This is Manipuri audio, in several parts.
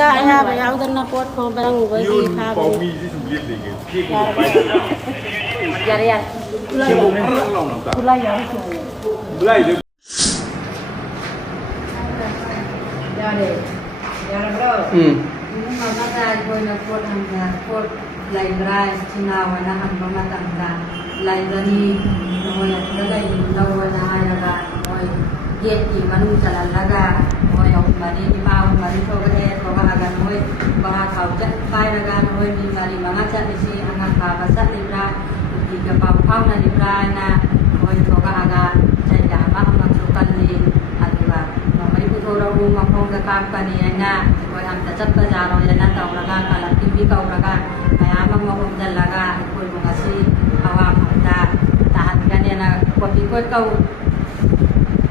ก็ไอ้ฮะไปเอาแต่น้ำปวดคอไปนั่งไว้ที่พาไปยาเรียนกุลายากุลายาMamata ko na po ang po library sinawa na ang mamatanda library mo yan lagay lawa na ayaga mo yet di manu talaga mo yung mari di pa mari ko ga ko ga mo baka kauja kai naga mo di mari mga sa si ang babasa libra di ka pa na libra na mo ko ga sa dama ang sukal ni adiba mari ko thora mo makong ga ka niya na ang tatap pa jaro yan na tao laga kalat TV kau laga kaya mamahong dalaga ko mga si hawa manda tahan gani na kopi ko kau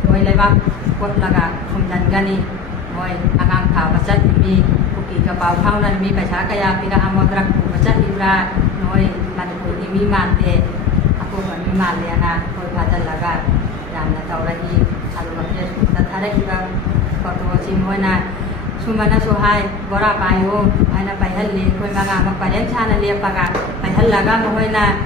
moy leba kot laga kumdan gani moy angang ka basat mi kuki ka pau phang nan mi paisa kaya pira amodrak ku basat ibra moy manipur ni mi mate ako mi male na ko bada laga yan na tao lagi alu bakye tathare iba ko si moy na Sumana suhay bora payo ay na payhalli koy mga magpayan sana liya paga payhallaga mo hoy na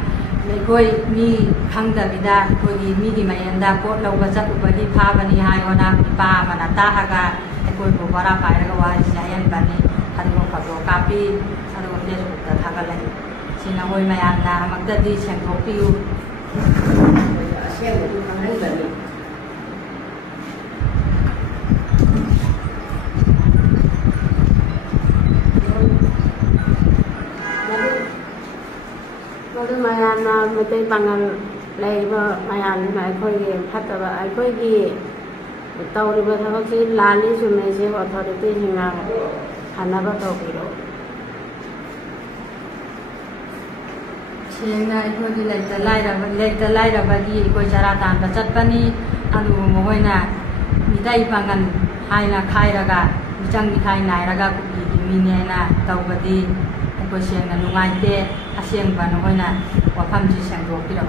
koy mi khangda bida koy mi di mayanda po law baja upadi pha bani hay wana pa manata aga koy bora pay ga wa sayan bani hanu photo copy hanu de ta thagala sina hoy mayan na magdadi siyang kopiu siyang kanay bani Madu mayana mete pangal laiba mayan mai khoi ge phataba ai khoi gi tawri ba tha ki lali sume se authority hinga khana ba to ki ro chenga ai khoi gi lai ra ba gi koi chara tan ba chat pani anu mo hoina midai pangan hai na khai ra ga chang mi khai nai ra ga ku gi mi ne na taw ba di ko siang na lungai te asiang ba no hoina wa pham ji sang ro ki ro